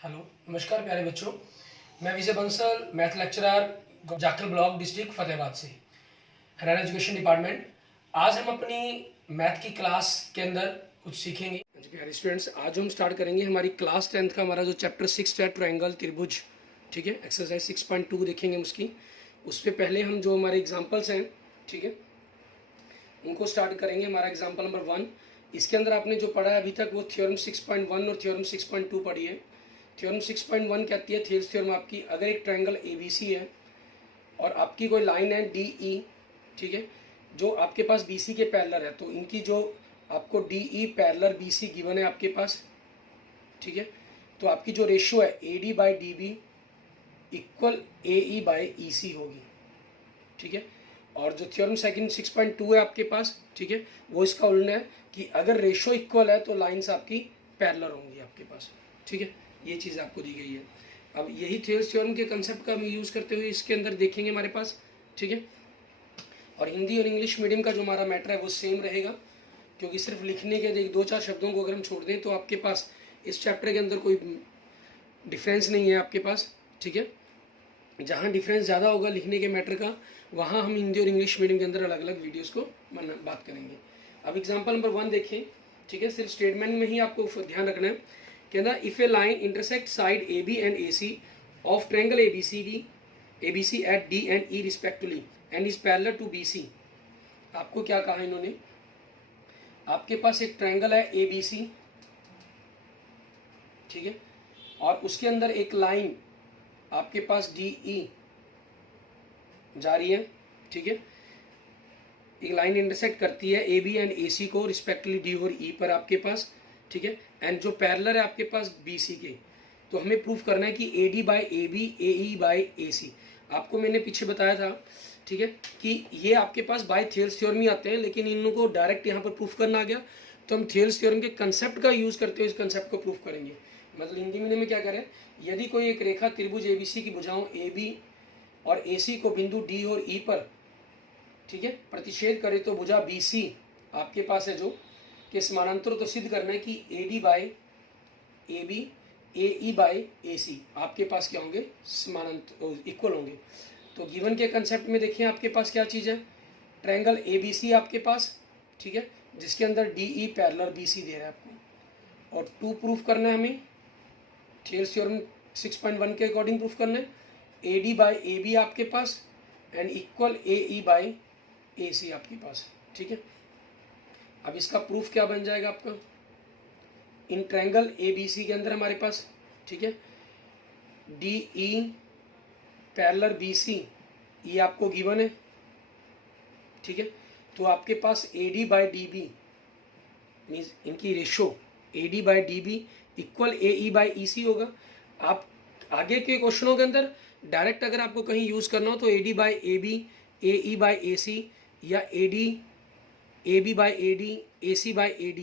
Hello, नमस्कार प्यारे बच्चों। मैं Vijay Bansal, math lecturer, Jakhal block, district Fatehabad से, हरियाणा एजुकेशन डिपार्टमेंट। आज हम अपनी मैथ की क्लास के अंदर कुछ सीखेंगे। प्यारे स्टूडेंट्स, आज हम स्टार्ट करेंगे हमारी क्लास 10th का हमारा जो चैप्टर 6 है, ट्रायंगल त्रिभुज। ठीक है, एक्सरसाइज 6.2 देखेंगे उसकी। उस पर पहले हम जो हमारे एग्जाम्पल्स हैं, ठीक है, उनको स्टार्ट करेंगे। हमारा एग्जाम्पल नंबर 1, इसके अंदर आपने जो पढ़ा है अभी तक वो थ्योरम 6.1 और थ्योरम 6.2 पढ़ी है। थ्योरम 6.1 कहती है, थेल्स थ्योरम आपकी, अगर एक ट्रायंगल ABC है और आपकी कोई लाइन है DE, ठीक है, जो आपके पास BC के पैरेलल है, तो इनकी जो आपको DE पैरेलल BC गिवन है आपके पास, ठीक है, तो आपकी जो रेशियो है AD by DB equal AE by EC होगी। ठीक है, और जो थ्योरम सेकंड 6.2 है आपके पास, ठीक है, वो इसका उल्टा है कि अगर रेशियो इक्वल है तो लाइंस आपकी पैरेलल होंगी आपके पास। ठीक है, ये चीज़ आपको दी गई है। अब यही थेल्स थ्योरम के कंसेप्ट का हम यूज़ करते हुए इसके अंदर देखेंगे हमारे पास। ठीक है, और हिंदी और इंग्लिश मीडियम का जो हमारा मैटर है वो सेम रहेगा, क्योंकि सिर्फ लिखने के 2-4 शब्दों को अगर हम छोड़ दें तो आपके पास इस चैप्टर के अंदर कोई डिफरेंस नहीं है आपके पास। ठीक है, जहाँ डिफरेंस ज़्यादा होगा लिखने के मैटर का, वहाँ हम हिंदी और इंग्लिश मीडियम के अंदर अलग अलग वीडियोस को बात करेंगे। अब एग्जांपल नंबर 1 देखें। ठीक है, सिर्फ स्टेटमेंट में ही आपको ध्यान रखना है। कहना if a line intersect side AB and AC of triangle ABC at D and E respectively and is parallel to BC। आपको क्या कहा इन्होंने, आपके पास एक ट्रायंगल है ABC, ठीक है, और उसके अंदर एक लाइन आपके पास DE जा रही है। ठीक है, एक लाइन इंटरसेक्ट करती है AB एंड AC को रिस्पेक्टिवली D और E पर आपके पास। ठीक है, एंड जो पैरेलल है आपके पास BC के, तो हमें प्रूफ करना है कि AD by AB AE by AC। आपको मैंने पीछे बताया था, ठीक है, कि ये आपके पास बाय थेल्स थ्योरम ही आते हैं, लेकिन इन लोगों को डायरेक्ट यहाँ पर प्रूफ करना आ गया, तो हम थेल्स थ्योरम के कंसेप्ट का यूज़ करते हुए इस कंसेप्ट को प्रूफ करेंगे। मतलब हिंदी में क्या करें, यदि कोई एक रेखा त्रिभुज ABC की भुजाओं AB और AC को बिंदु D और E पर, ठीक है, प्रतिच्छेद करे तो भुजा BC आपके पास है जो कि समानांतर, तो सिद्ध करना है कि AD by AB AE by AC आपके पास क्या होंगे, समानांतर इक्वल होंगे। तो गिवन के कंसेप्ट में देखिए आपके पास क्या चीज़ है, ट्रायंगल ABC आपके पास, ठीक है, जिसके अंदर DE पैरेलल BC दे रहा है आपको, और 2 प्रूफ करना है हमें, थेल्स थ्योरम 6.1 के अकॉर्डिंग प्रूफ करना है। AD बाई AB आपके पास and equal AE by AC आपके पास। ठीक है, अब इसका प्रूफ क्या बन जाएगा आपका, इन ट्रायंगल ABC के अंदर हमारे पास, ठीक है, DE पैरेलल BC ये आपको गिवन है। ठीक है, तो आपके पास AD बाई DB मीन्स इनकी ratio AD by DB equal AE by EC होगा। आप आगे के क्वेश्चनों के अंदर डायरेक्ट अगर आपको कहीं यूज़ करना हो तो AD by AB AE by AC या AD AB by AD AC by AD,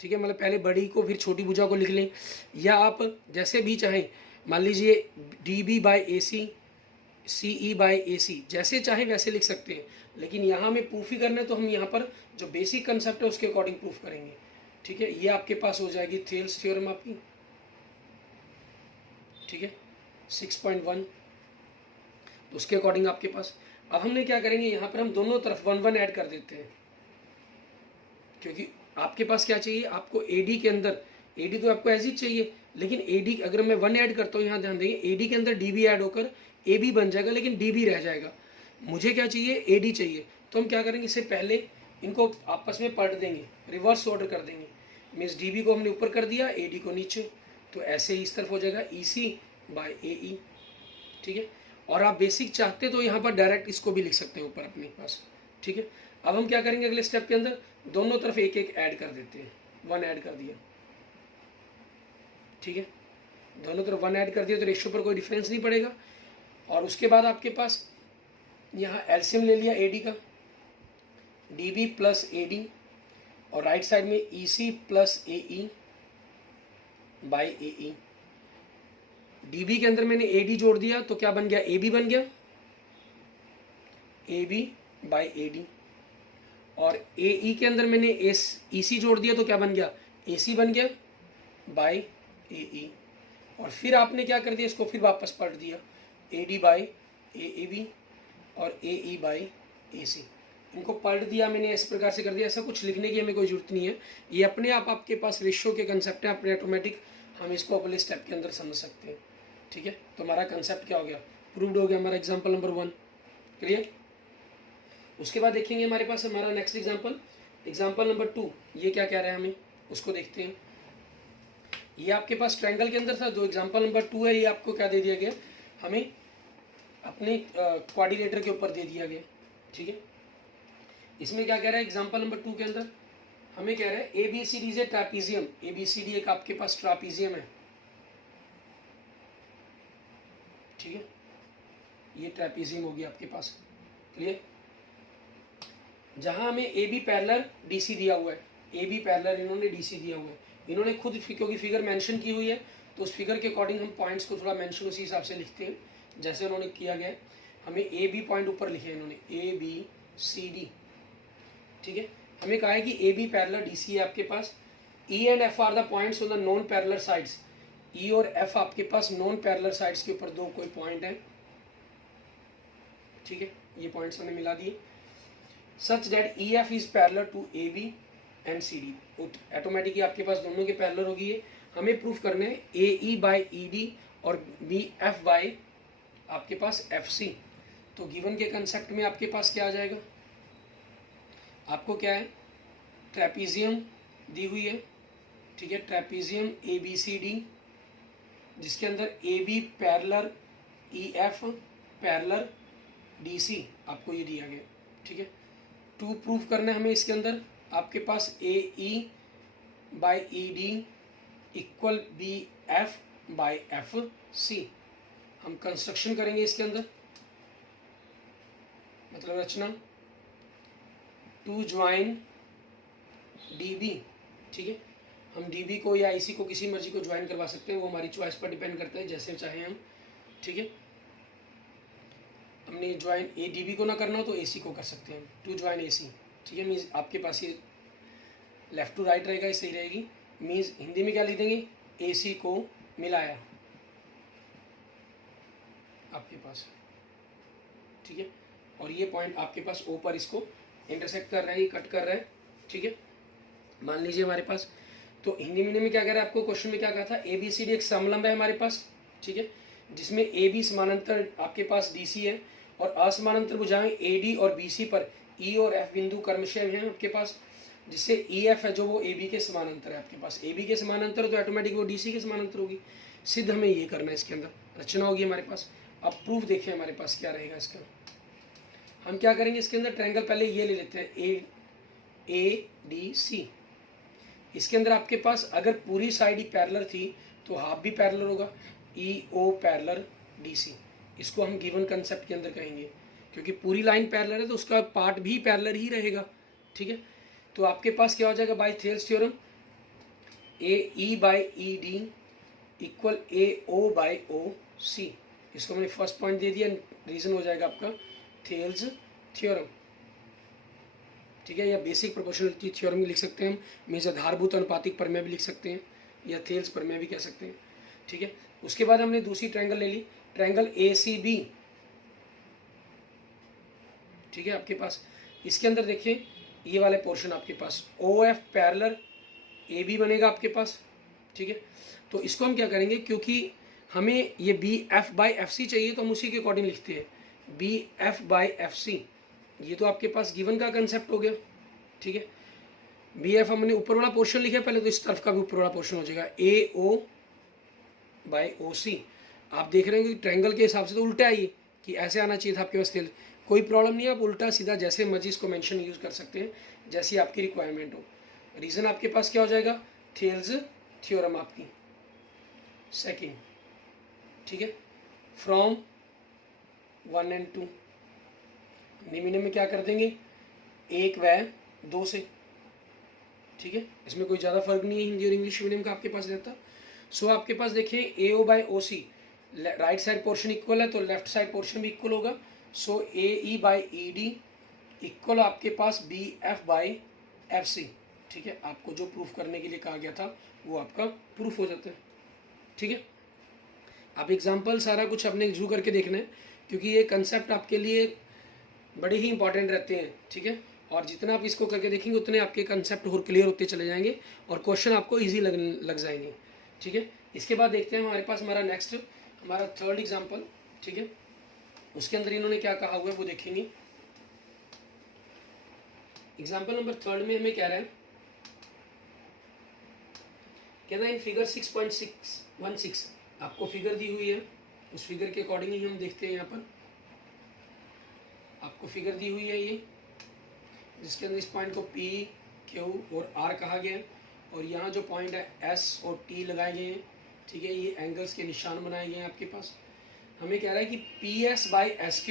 ठीक है, मतलब पहले बड़ी को फिर छोटी भुजा को लिख लें, या आप जैसे भी चाहें, मान लीजिए DB by AC CE by AC, जैसे चाहें वैसे लिख सकते हैं, लेकिन यहाँ हमें प्रूफ ही करना है, तो हम यहाँ पर जो बेसिक कंसेप्ट है उसके अकॉर्डिंग प्रूफ करेंगे। ठीक है, ये आपके पास हो जाएगी थेल्स थ्योरम आपकी। ठीक है, 6.1, तो उसके अकॉर्डिंग आपके पास, अब हमने क्या करेंगे, यहाँ पर हम दोनों तरफ 1 ऐड कर देते हैं, क्योंकि आपके पास क्या चाहिए, आपको AD के अंदर, AD तो आपको ऐसी चाहिए, लेकिन AD अगर मैं 1 ऐड करता हूँ, यहाँ ध्यान देंगे AD के अंदर DB ऐड होकर AB बन जाएगा, लेकिन DB रह जाएगा। मुझे क्या चाहिए, AD चाहिए, तो हम क्या करेंगे, इससे पहले इनको आपस में पलट देंगे, रिवर्स ऑर्डर कर देंगे। मीन्स DB को हमने ऊपर कर दिया, AD को नीचे, तो ऐसे ही इस तरफ हो जाएगा EC बाई AE। ठीक है, और आप बेसिक चाहते तो यहाँ पर डायरेक्ट इसको भी लिख सकते हैं ऊपर अपने पास। ठीक है, अब हम क्या करेंगे, अगले स्टेप के अंदर दोनों तरफ एक एक ऐड कर देते हैं, 1 ऐड कर दिया। ठीक है, दोनों तरफ 1 ऐड कर दिया तो रेशियो पर कोई डिफरेंस नहीं पड़ेगा। और उसके बाद आपके पास यहाँ एलसीएम ले लिया AD का, DB प्लस AD, और राइट साइड में EC plus AE by AE। DB के अंदर मैंने AD जोड़ दिया तो क्या बन गया, AB बन गया, AB बाई AD, और AE के अंदर मैंने EC जोड़ दिया तो क्या बन गया, AC बन गया बाई AE। और फिर आपने क्या कर दिया, इसको फिर वापस पलट दिया, A D by A B और ए ई बाई ए सी, इनको पलट दिया मैंने, इस प्रकार से कर दिया। ऐसा कुछ लिखने की हमें कोई जरूरत नहीं है, ये अपने आप आपके पास रेशियो के कंसेप्ट हैं, अपने ऑटोमेटिक हम इसको अगले स्टेप के अंदर समझ सकते हैं। ठीक है, तो हमारा कंसेप्ट क्या हो गया, प्रूव्ड हो गया हमारा एग्जाम्पल नंबर 1। क्लियर। उसके बाद देखेंगे हमारे पास हमारा नेक्स्ट एग्जाम्पल नंबर 2, ये क्या कह रहा है हमें, उसको देखते हैं। ये आपके पास ट्रायंगल के अंदर था, जो एग्जाम्पल नंबर 2 है ये आपको क्या दे दिया गया, हमें अपने क्वाड्रिलेटर के ऊपर दे दिया गया। ठीक है, इसमें क्या कह रहा है एग्जाम्पल नंबर 2 के अंदर, हमें कह रहा है A B C D is a trapezium, A B C D एक आपके पास ट्रापीजियम है। ठीक है, ये ट्रापीजियम होगी आपके पास। क्लियर। जहां हमें A B parallel D C दिया हुआ है, ए बी पैरेलल इन्होंने डी सी दिया हुआ है, इन्होंने खुद क्योंकि फिगर मेंशन की हुई है तो उस फिगर के अकॉर्डिंग हम पॉइंट्स को थोड़ा मेंशन उसी हिसाब से लिखते हैं जैसे उन्होंने किया गया है। हमें ए बी पॉइंट ऊपर लिखे हैं इन्होंने, ए बी सी डी। ठीक है, हमें कहा है कि A B parallel D C है आपके पास, E and F are the points on the non parallel sides, E और एफ आपके पास नॉन पैरेलल साइड्स के ऊपर दो कोई पॉइंट है। ठीक है, ये पॉइंट्स हमने मिला दिए। Such that E F is parallel to A B and C D, automatically आपके पास दोनों के पैरेलल होगी। ये हमें प्रूफ करने हैं ए ई बाई ई डी और बी एफ बाई आपके पास एफ सी। तो गिवन के कंसेप्ट में आपके पास क्या आ जाएगा, आपको क्या है, ट्रेपीजियम दी हुई है। ठीक है, trapezium A B C D, जिसके अंदर A B parallel E F parallel D C आपको ये दिया गया। ठीक है, टू प्रूफ करना है हमें इसके अंदर आपके पास A E by E D equal B F by F C. हम कंस्ट्रक्शन करेंगे इसके अंदर, मतलब रचना, टू ज्वाइन डी बी। ठीक है, हम डी बी को या आई सी को किसी मर्जी को ज्वाइन करवा सकते हैं, वो हमारी चॉइस पर डिपेंड करता है, जैसे चाहे हम। ठीक है, हमने ज्वाइन ए डी बी को ना करना हो तो ए सी को कर सकते हैं, टू ज्वाइन ए सी। ठीक है, मीन्स आपके पास ये लेफ्ट टू राइट रहेगा, ये सही रहेगी। मीन्स हिंदी में क्या लिख देंगे, ए सी को मिलाया आपके पास। ठीक है, और ये पॉइंट आपके पास ओ पर इसको इंटरसेक्ट कर रहा है, ये कट कर रहा है। ठीक है, मान लीजिए हमारे पास, तो हिंदी मीडियम में क्या कह रहा है, आपको क्वेश्चन में क्या कहा था, ए बी सी डी एक समलंब है हमारे पास। ठीक है, जिसमें ए बी समानांतर आपके पास डी सी है और असमानांतर भुजाएं ए डी और बी सी पर ई और एफ बिंदु कर्मशय हैं आपके पास, जिससे ई एफ है जो वो ए बी के समानांतर है आपके पास। ए बी के समानांतर तो ऑटोमेटिक वो डी सी के समानांतर होगी। सिद्ध हमें ये करना है, इसके अंदर रचना होगी हमारे पास। अब प्रूफ देखें हमारे पास क्या रहेगा इसका। हम क्या करेंगे इसके अंदर, ट्रायंगल पहले ये ले लेते हैं, ए डी सी। इसके अंदर आपके पास अगर पूरी साइड ही पैरेलल थी तो हाफ भी पैरेलल होगा, ई ओ पैरेलल डी सी। इसको हम गिवन कंसेप्ट के अंदर कहेंगे, क्योंकि पूरी लाइन पैरेलल है तो उसका पार्ट भी पैरेलल ही रहेगा। ठीक है, तो आपके पास क्या हो जाएगा, by Thales theorem, A E by E D equal A O by O C. इसको मैंने फर्स्ट पॉइंट दे दिया, रीजन हो जाएगा आपका थेल्स थ्योरम। ठीक है, या बेसिक प्रोपोर्शनलिटी थ्योरम भी लिख सकते हैं हम, मीन्स आधारभूत अनुपातिक प्रमेय भी लिख सकते हैं, या थेल्स प्रमेय भी कह सकते हैं। ठीक है, उसके बाद हमने दूसरी ट्रायंगल ले ली, ट्रायंगल ए सी बी। ठीक है, आपके पास इसके अंदर देखिए ये वाले पोर्शन आपके पास O F parallel A B बनेगा आपके पास। ठीक है, तो इसको हम क्या करेंगे, क्योंकि हमें ये B F by F C चाहिए तो हम उसी के अकॉर्डिंग लिखते हैं, B F by F C. ये तो आपके पास गिवन का कंसेप्ट हो गया। ठीक है, बी एफ हमने ऊपर वाला पोर्शन लिखा है पहले, तो इस तरफ का भी ऊपर वाला पोर्शन हो जाएगा ए ओ बाई ओ सी। आप देख रहे हैं कि ट्रायंगल के हिसाब से तो उल्टा है ये, कि ऐसे आना चाहिए था आपके पास थेल्स। कोई प्रॉब्लम नहीं है, आप उल्टा सीधा जैसे मर्जी इसको मेंशन यूज कर सकते हैं, जैसी आपकी रिक्वायरमेंट हो। रीजन आपके पास क्या हो जाएगा, थेल्स थ्योरम आपकी सेकंड। ठीक है, फ्रॉम 1 एंड 2 निम्न में क्या कर देंगे, 1 व 2 से। ठीक है, इसमें कोई ज़्यादा फर्क नहीं है हिंदी और इंग्लिश मीडियम का आपके पास रहता। सो आपके पास देखिए A O by O C, right side portion equal है तो लेफ्ट साइड पोर्शन भी इक्वल होगा। So A E by E D equal आपके पास B F by F C. ठीक है, आपको जो प्रूफ करने के लिए कहा गया था वो आपका प्रूफ हो जाता है। ठीक है, आप एग्जाम्पल सारा कुछ अपने जू करके देखना है, क्योंकि ये कंसेप्ट आपके लिए बड़े ही इंपॉर्टेंट रहते हैं, ठीक है। और जितना आप इसको करके देखेंगे उतने आपके कंसेप्ट और क्लियर होते चले जाएंगे और क्वेश्चन आपको ईजी लग जाएंगे, ठीक है। इसके बाद देखते हैं हमारे पास हमारा नेक्स्ट, हमारा थर्ड एग्जाम्पल, ठीक है। उसके अंदर इन्होंने क्या कहा हुआ है वो देखेंगे। एग्जाम्पल नंबर थर्ड में हमें कह रहा है, कहता है इन फिगर 6.616 आपको फिगर दी हुई है, उस फिगर के अकॉर्डिंग ही हम देखते हैं। यहाँ पर आपको फिगर दी हुई है ये, जिसके अंदर इस पॉइंट को P, Q और R कहा गया है, और यहाँ जो पॉइंट है S और T लगाए गए हैं, ठीक है। ये एंगल्स के निशान बनाए गए हैं आपके पास। हमें कह रहा है कि PS बाई SQ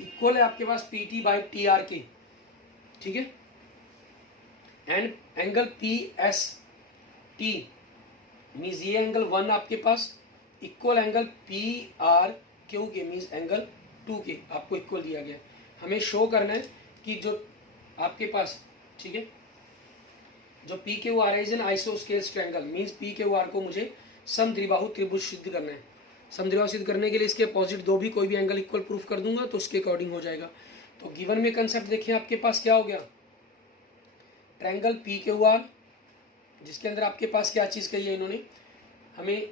इक्वल है आपके पास PT बाई TR के, ठीक है। एंड एंगल PST मीन्स ये एंगल 1 आपके पास इक्वल एंगल PRQ के मीन्स एंगल 2 के आपको इक्वल दिया गया। हमें शो करना है कि जो आपके पास, ठीक है, जो PQR है is an isosceles triangle means PQR को मुझे समद्विबाहु त्रिभुज सिद्ध करना है। समद्विबाहु सिद्ध करने के लिए इसके अपोजिट दो भी कोई भी एंगल इक्वल प्रूफ कर दूंगा तो उसके अकॉर्डिंग हो जाएगा। तो गिवन में कंसेप्ट देखिए आपके पास क्या हो गया, ट्रायंगल PQR, जिसके अंदर आपके पास क्या चीज़ कही है इन्होंने, हमें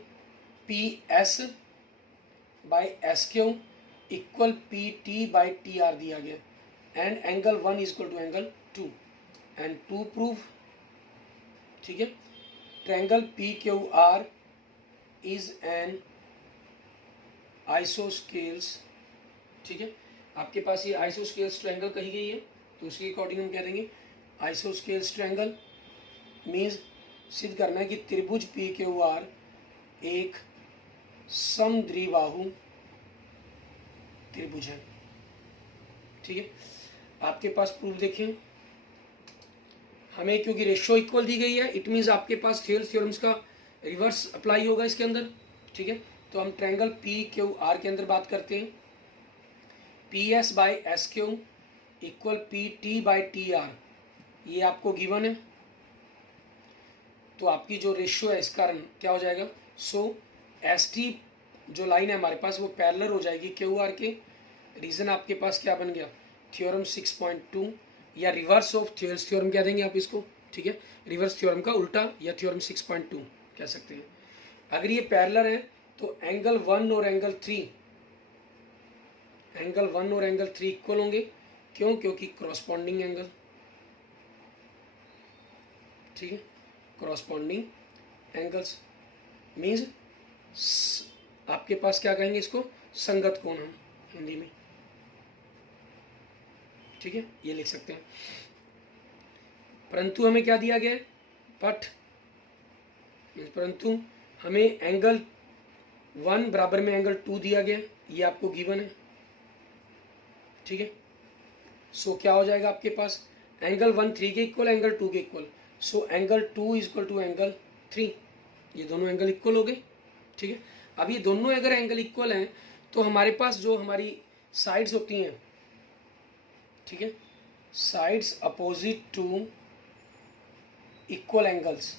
PS by SQ equal PT by TR दिया गया, and angle 1 is equal to angle 2 and 2 proof, ठीक है। Triangle PQR is an isosceles, ठीक है। आपके पास ये आइसोस्केल्स ट्रायंगल कही गई है, तो उसके अकॉर्डिंग हम कह देंगे आइसोस्केल्स ट्रायंगल मीन्स सिद्ध करना है कि त्रिभुज PQR एक समद्विबाहु त्रिभुज है, ठीक है। आपके पास प्रूफ देखें, हमें क्योंकि रेशियो इक्वल दी गई है, इट मीन्स आपके पास थेल्स थ्योरम्स का रिवर्स अप्लाई होगा इसके अंदर, ठीक है। तो हम ट्रायंगल PQR के अंदर बात करते हैं, PS by SQ equal PT by TR, ये आपको गिवन है। तो आपकी जो रेशियो है इस कारण क्या हो जाएगा, सो ST जो लाइन है हमारे पास वो पैरेलल हो जाएगी QR के। रीजन आपके पास क्या बन गया, थ्योरम 6.2 या रिवर्स ऑफ थेल्स थ्योरम कह देंगे आप इसको, ठीक है। रिवर्स थ्योरम का उल्टा या थ्योरम 6.2 कह सकते हैं। अगर ये पैरेलल है तो एंगल 1 और एंगल 3 इक्वल होंगे, क्यों, क्योंकि क्रॉसपॉन्डिंग एंगल, ठीक है। क्रॉसपॉन्डिंग एंगल्स मीन्स आपके पास क्या कहेंगे इसको, संगत कोण हम हिंदी में, ठीक है, ये लिख सकते हैं। परंतु हमें क्या दिया गया है, परंतु हमें एंगल 1 बराबर में एंगल 2 दिया गया, ये आपको गिवन है, ठीक है। सो क्या हो जाएगा आपके पास, एंगल 1 3 के इक्वल, एंगल 2 के equal, so angle 2 is equal to angle 3, ये दोनों एंगल इक्वल हो गए, ठीक है। अब ये दोनों अगर एंगल इक्वल हैं तो हमारे पास जो हमारी साइड्स होती हैं, ठीक है, sides opposite to equal angles,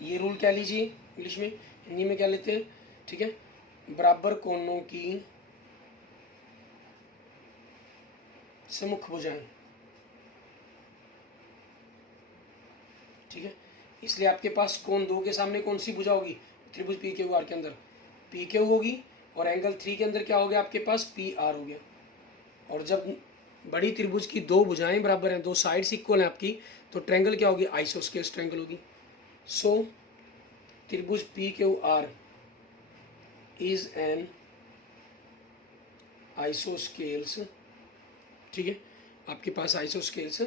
ये रूल क्या लीजिए इंग्लिश में, हिंदी में क्या लेते हैं, ठीक है, बराबर कोणों की सम्मुख भुजाएं, ठीक है। इसलिए आपके पास कोण 2 के सामने कौन सी भुजा होगी, त्रिभुज PQR के अंदर PQ होगी, और एंगल 3 के अंदर क्या हो गया आपके पास, PR हो गया। और जब बड़ी त्रिभुज की दो भुजाएं बराबर हैं, दो साइड्स इक्वल हैं आपकी, तो ट्रायंगल क्या होगी, आइसोस्केल्स ट्रायंगल होगी। सो त्रिभुज PQR इज एन आइसोस्केल्स, ठीक है। आपके पास आइसोस्केल्स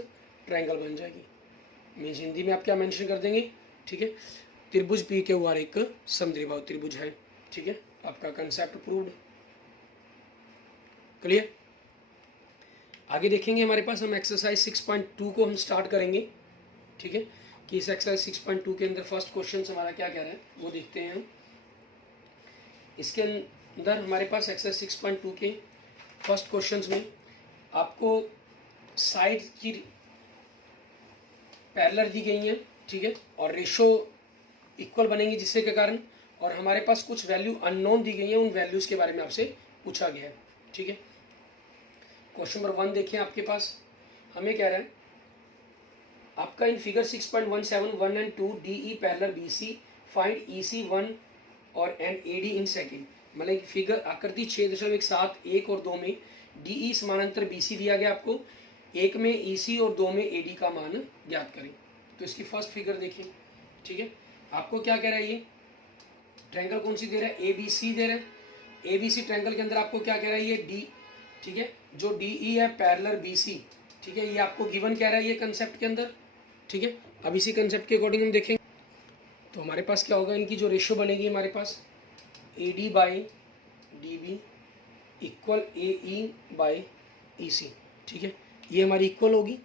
ट्रायंगल बन जाएगी, मीन्स हिंदी में आप क्या मेंशन कर देंगे, ठीक है, त्रिभुज PQR एक समद्विबाहु त्रिभुज है, ठीक है। आपका कंसेप्ट प्रूव्ड, क्लियर। आगे देखेंगे हमारे पास, हम एक्सरसाइज 6.2 को हम स्टार्ट करेंगे, ठीक है, कि इस एक्सरसाइज 6.2 के अंदर फर्स्ट क्वेश्चन हमारा क्या कह रहा है वो देखते हैं हम। इसके अंदर हमारे पास एक्सरसाइज 6.2 के फर्स्ट क्वेश्चन में आपको साइड की पैरेलल दी गई है, ठीक है, और रेशो इक्वल बनेंगी जिससे के कारण, और हमारे पास कुछ वैल्यू अननोन दी गई है, उन वैल्यूज़ के बारे में आपसे पूछा गया है। ठीक है, क्वेश्चन नंबर 1 देखिए आपके पास हमें कह रहा है आपका in figure 6.17 1 and 2 DE parallel BC find EC 1 और एंड AD इन सेकेंड। मतलब फिगर आकृति 6.17 1 और 2 में DE समानांतर BC दिया गया आपको, 1 में EC और 2 में AD का मान ज्ञात करें। तो इसकी फर्स्ट फिगर देखिए। ठीक है, आपको क्या कह रहा है, ये ट्रायंगल कौन सी दे रहा है, ABC दे रहा है। ABC ट्रायंगल के अंदर आपको क्या कह रहा है, ये D। ठीक है, जो DE है पैरेलल BC। ठीक है, ये आपको गिवन कह रहा है ये कंसेप्ट के अंदर। ठीक है, अब इसी कंसेप्ट के अकॉर्डिंग हम देखेंगे तो हमारे पास क्या होगा, इनकी जो रेशियो बनेगी हमारे पास AD by DB equal AE by EC। ठीक है, ये हमारी इक्वल होगी।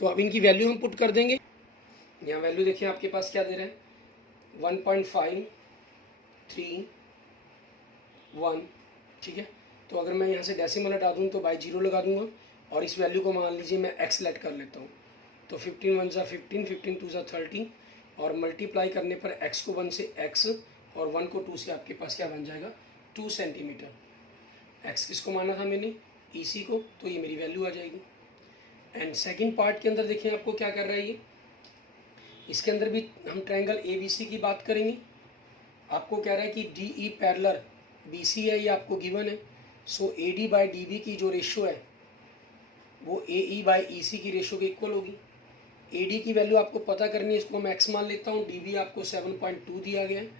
तो अब इनकी वैल्यू हम पुट कर देंगे। यहाँ वैल्यू देखिए आपके पास क्या दे रहा है, 1.531। ठीक है, तो अगर मैं यहाँ से डेसिमल हटा दूँ तो बाई 0 लगा दूंगा और इस वैल्यू को मान लीजिए मैं x लेट कर लेता हूँ। तो 15 1 15, 15 2 30 और मल्टीप्लाई करने पर x को 1 से x और 1 को 2 से आपके पास क्या बन जाएगा, 2 सेंटीमीटर। x किसको माना था मैंने, EC को, तो ये मेरी वैल्यू आ जाएगी। एंड सेकंड पार्ट के अंदर देखिए आपको क्या कर रहा है, ये इसके अंदर भी हम ट्रायंगल ABC की बात करेंगे। आपको कह रहा है कि DE पैरेलल BC है, ये आपको गिवन है। सो AD बाई DB की जो रेशियो है वो AE बाई EC की रेशियो के इक्वल होगी। AD की वैल्यू आपको पता करनी है, इसको मैं x मान लेता हूँ। DB आपको 7.2 दिया गया है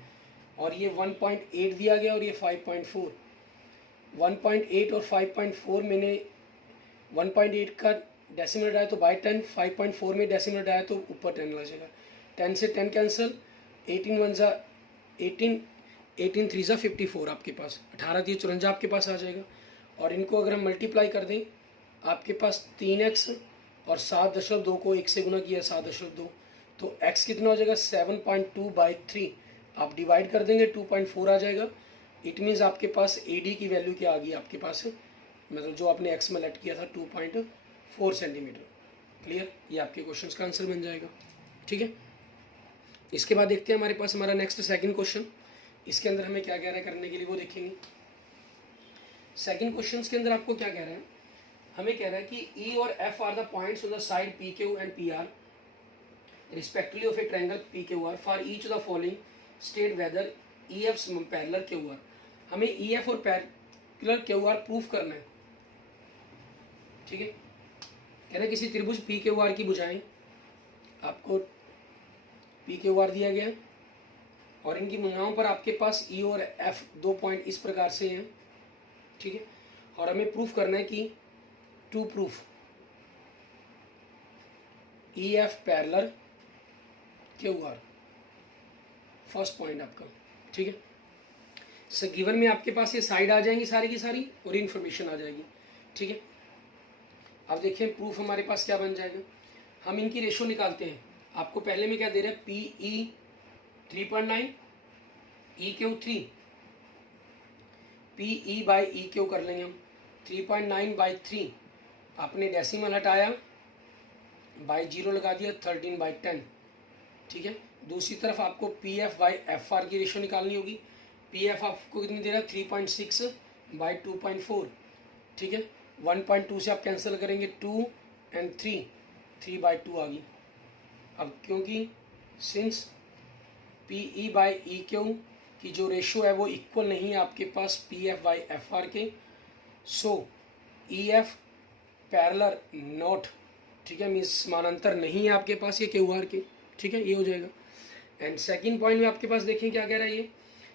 और ये 1.8 दिया गया और ये 5.4। 1.8 और 5.4 मैंने 1.8 का डेसिमल हटाया तो बाई 10, 5.4 में डेसिमल हटाया तो ऊपर 10 लग जाएगा। 10 से 10 कैंसिल, 18 1 जा 18, 18 3 जा 54 आपके पास, 18 3 54 आपके पास आ जाएगा। और इनको अगर हम मल्टीप्लाई कर दें आपके पास 3x और 7.2 को 1 से गुना किया 7.2, तो x कितना हो जाएगा 7.2 बाई 3। आप डिवाइड कर देंगे 2.4 आ जाएगा। इट मीन्स आपके पास AD की वैल्यू क्या आ गई आपके पास, मतलब जो आपने x में लेट किया था 2.4 सेंटीमीटर। क्लियर, ये आपके क्वेश्चन का आंसर बन जाएगा। ठीक है, इसके बाद देखते हैं हमारे पास हमारा नेक्स्ट सेकंड क्वेश्चन। इसके अंदर हमें क्या कह रहा है करने के लिए वो देखेंगे। सेकंड क्वेश्चन के अंदर आपको क्या कह रहा है, हमें कह रहा है कि E और F are the points on the side PQ and PR respectively of a triangle PQR for each the following state whether EF parallel QR। हमें EF और पैरेलल QR प्रूफ करना है। ठीक है, कह रहे हैं किसी त्रिभुज PQR की भुजाएं, आपको PQR दिया गया है और इनकी भुजाओं पर आपके पास E और F 2 पॉइंट इस प्रकार से हैं। ठीक है, और हमें प्रूफ करना है कि to prove EF parallel QR, first point आपका। ठीक है, सर गिवन में आपके पास ये साइड आ जाएंगी सारी की सारी और इन्फॉर्मेशन आ जाएगी। ठीक है, अब देखिए प्रूफ हमारे पास क्या बन जाएगा, हम इनकी रेशो निकालते हैं। आपको पहले में क्या दे रहा है, PE 3.9 EQ 3, PE by EQ कर लेंगे हम 3.9 बाई 3, आपने डेसिमल हटाया बाई 0 लगा दिया 13 बाई 10। ठीक है, दूसरी तरफ आपको PF बाई FR की रेशो निकालनी होगी। PF आपको कितनी दे रहा है 3.6 बाई 2.4। ठीक है, 1.2 से आप कैंसिल करेंगे 2 एंड 3 बाई 2 आ गई। अब क्योंकि सिंस PE बाई EQ की जो रेशो है वो इक्वल नहीं है आपके पास PF बाई FR के, सो EF पैरेलल नॉट, ठीक है, मीन्स समानांतर नहीं है आपके पास ये QR के। ठीक है, ये हो जाएगा। एंड सेकंड पॉइंट में आपके पास देखिए क्या कह रहा है, ये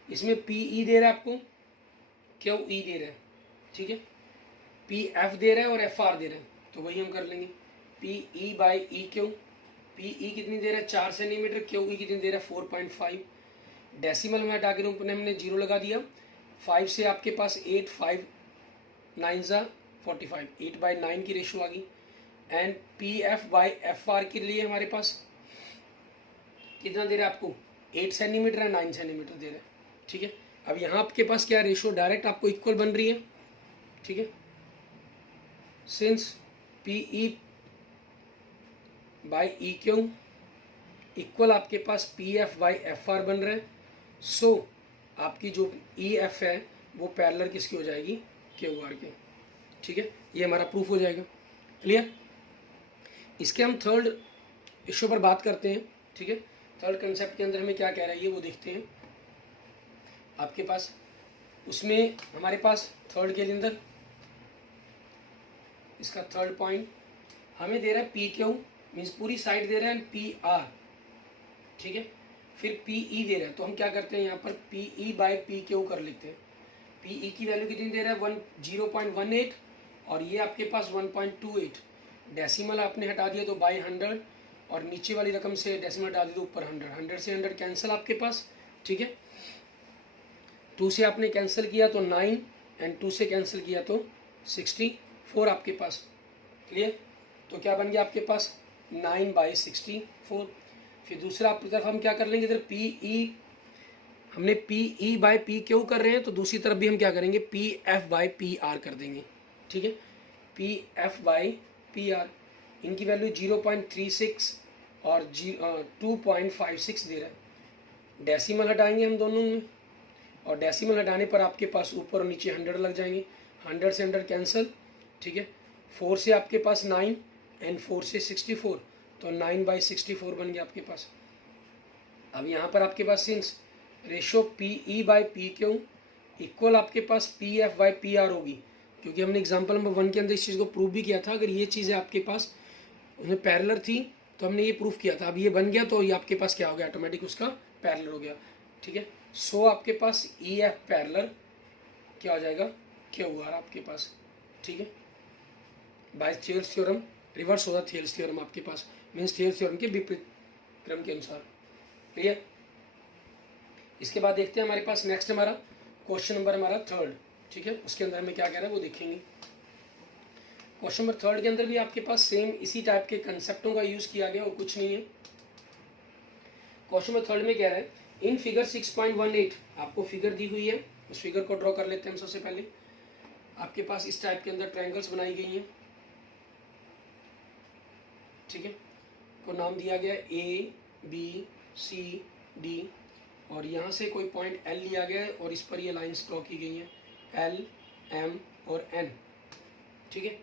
इसमें PE दे रहा है आपको, QE दे रहा है। ठीक है, PF दे रहा है और FR दे रहा है, तो वही हम कर लेंगे PE बाई EQ। PE कितनी दे रहा है 4 सेंटीमीटर, QE कितनी दे रहा है 4.5। डेसिमल में हटा के रूप में हमने 0 लगा दिया। 5 से आपके पास 8, 5 9 जा 45, 8 बाई 9 की रेशो आ गई। एंड PF बाई FR के लिए हमारे पास कितना दे रहा है आपको 8 सेंटीमीटर है, 9 सेंटीमीटर दे रहा है। ठीक है, अब यहाँ आपके पास क्या रेशो डायरेक्ट आपको इक्वल बन रही है। ठीक है, since PE by EQ equal आपके पास PF बाई FR बन रहा है, सो आपकी जो ई एफ है वो पैरेलल किसकी हो जाएगी, क्यू आर के। ठीक है, ये हमारा प्रूफ हो जाएगा। क्लियर। इसके हम थर्ड इश्यू पर बात करते हैं। ठीक है, थर्ड कंसेप्ट के अंदर हमें क्या कह रहा है ये वो देखते हैं। आपके पास उसमें हमारे पास थर्ड के अंदर इसका थर्ड पॉइंट हमें दे रहा है पी क्यू, मीन्स पूरी साइड दे रहा है, पी आर। ठीक है, फिर पी ई दे रहा है, तो हम क्या करते हैं यहाँ पर P E by P Q कर लेते हैं। पी ई की वैल्यू कितनी दे रहा है 0.18 और ये आपके पास 1.28। डेसिमल आपने हटा दिया तो बाई 100 और नीचे वाली रकम से डेसिमल हटा दी तो ऊपर 100। 100 से 100 कैंसिल आपके पास। ठीक है, 2 से आपने कैंसिल किया तो 9 एंड 2 से कैंसिल किया तो 64 आपके पास। क्लियर। तो क्या बन गया आपके पास 9/64। फिर दूसरा तरफ हम क्या कर लेंगे, इधर पी ई, हमने P E by P Q कर रहे हैं तो दूसरी तरफ भी हम क्या करेंगे P F by P are कर देंगे। ठीक है, P F by P are, इनकी वैल्यू 0.36 और 2.56 दे रहा है। डेसिमल हटाएंगे हम दोनों में और डेसिमल हटाने पर आपके पास ऊपर और नीचे 100 लग जाएंगे। 100 से 100 कैंसिल। ठीक है, 4 से आपके पास 9 एंड 4 से 64 तो 9/64 बन गया आपके पास। अब यहाँ पर आपके पास since ratio P E by P Q equal आपके पास P F by P R होगी, क्योंकि हमने एग्जांपल नंबर 1 के अंदर इस चीज़ को प्रूव भी किया था। अगर ये चीज़ें आपके पास उन्हें पैरेलल थी तो हमने ये प्रूफ किया था। अब ये बन गया तो ये आपके पास क्या हो गया, ऑटोमेटिक उसका पैरेलल हो गया। ठीक है, सो आपके पास ई एफ पैरेलल क्या हो जाएगा, क्यू आर आपके पास। ठीक है, बाय थियल्स थ्योरम रिवर्स होगा थियल्स थ्योरम आपके पास, मीन्स थियल्स थ्योरम के विपरीत क्रम के अनुसार। क्लियर। इसके बाद देखते हैं हमारे पास नेक्स्ट हमारा क्वेश्चन नंबर हमारा थर्ड। ठीक है, उसके अंदर हमें क्या कह रहा है वो देखेंगे। क्वेश्चन नंबर थर्ड के अंदर भी आपके पास सेम इसी टाइप के कंसेप्टों का यूज किया गया और कुछ नहीं है। क्वेश्चन नंबर थर्ड में कह रहा है इन फिगर 6.18 आपको फिगर दी हुई है, उस फिगर को ड्रॉ कर लेते हैं हम। सबसे पहले आपके पास इस टाइप के अंदर ट्रायंगल्स बनाई गई हैं। ठीक है, को नाम दिया गया ए बी सी डी और यहाँ से कोई पॉइंट एल लिया गया है और इस पर ये लाइंस ड्रॉ की गई हैं एल एम और एन। ठीक है,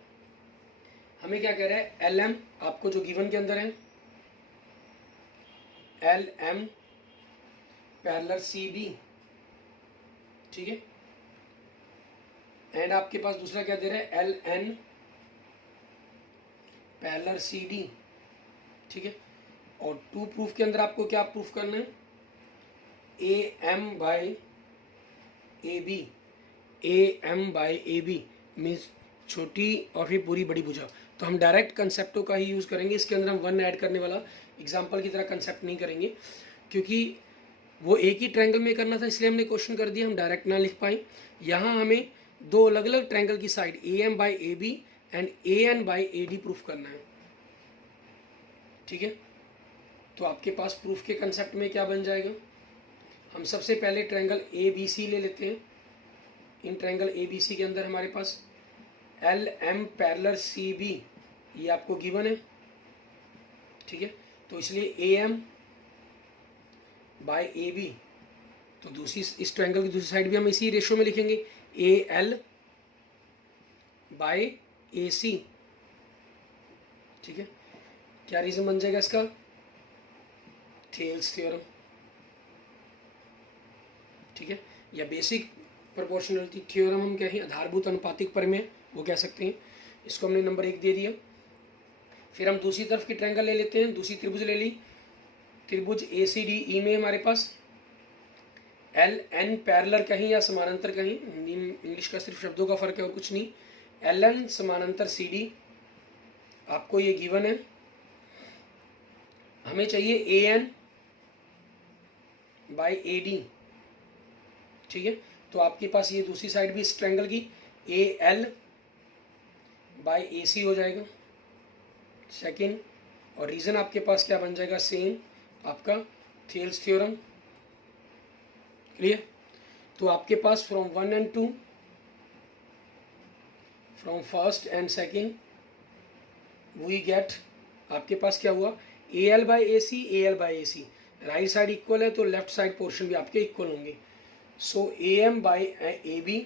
हमें क्या कह रहा है एल एम आपको जो गिवन के अंदर है L M parallel C B. ठीक है, एंड आपके पास दूसरा क्या दे रहा है L N parallel C D. ठीक है, और 2 प्रूफ के अंदर आपको क्या प्रूफ करना है A M by A B. A M by A B means छोटी और फिर पूरी बड़ी भुजा। तो हम डायरेक्ट कंसेप्टों का ही यूज़ करेंगे। इसके अंदर हम 1 ऐड करने वाला एग्जाम्पल की तरह कंसेप्ट नहीं करेंगे, क्योंकि वो एक ही ट्रायंगल में करना था इसलिए हमने क्वेश्चन कर दिया, हम डायरेक्ट ना लिख पाए। यहाँ हमें 2 अलग अलग ट्रायंगल की side A M by A B and A N by A D proof करना है। ठीक है, तो आपके पास प्रूफ के कंसेप्ट में क्या बन जाएगा, हम सबसे पहले ट्रायंगल ए बी सी ले लेते हैं। इन ट्रायंगल ए बी सी के अंदर हमारे पास L M parallel C B ये आपको गिवन है। ठीक है, तो इसलिए A M by A B, तो दूसरी इस ट्रायंगल की दूसरी साइड भी हम इसी रेशो में लिखेंगे ए एल बाय ए सी। ठीक है, क्या रीजन बन जाएगा इसका, थेल्स थ्योरम। ठीक है, या बेसिक प्रोपोर्शनलिटी थ्योरम हम कहें, आधारभूत अनुपातिक प्रमेय वो कह सकते हैं। इसको हमने नंबर 1 दे दिया। फिर हम दूसरी तरफ की ट्रायंगल ले लेते हैं, दूसरी त्रिभुज ले ली। त्रिभुज ए सी डी ई में हमारे पास एल एन पैरेलल कहीं या समानांतर कहीं, इंग्लिश का सिर्फ शब्दों का फर्क है और कुछ नहीं। एल एन समानांतर सी डी आपको ये गिवन है। हमें चाहिए ए एन बाई ए डी। ठीक है, तो आपके पास ये दूसरी साइड भी इस ट्रायंगल की ए एल बाई ए सी हो जाएगा सेकेंड। और रीजन आपके पास क्या बन जाएगा, सेम आपका थेल्स थ्योरम। क्लियर। तो आपके पास from 1 and 2, from first and second we get, आपके पास क्या हुआ A L by A C, A L by A C. Right side equal है तो लेफ्ट साइड पोर्शन भी आपके इक्वल होंगे। So AM by AB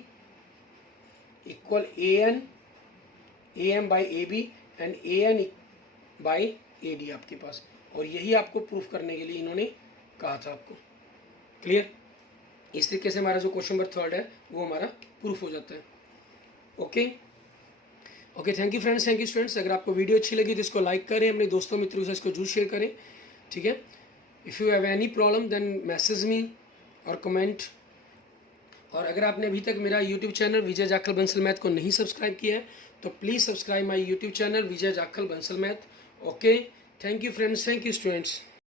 equal AM by AB and AN by AD आपके पास, और यही आपको प्रूफ करने के लिए इन्होंने कहा था आपको। क्लियर? इस तरीके से हमारा जो क्वेश्चन नंबर 3 है वो हमारा प्रूफ हो जाता है। Okay okay, thank you friends, thank you students. अगर आपको वीडियो अच्छी लगी तो इसको लाइक करें, अपने दोस्तों मित्रों से इसको जरूर शेयर करें, ठीक है। If you have any problem then message me और कमेंट। और अगर आपने अभी तक मेरा YouTube channel Vijay Jakhal Bansal math को नहीं सब्सक्राइब किया है तो please subscribe my YouTube channel Vijay Jakhal Bansal math. Okay, thank you friends, thank you students.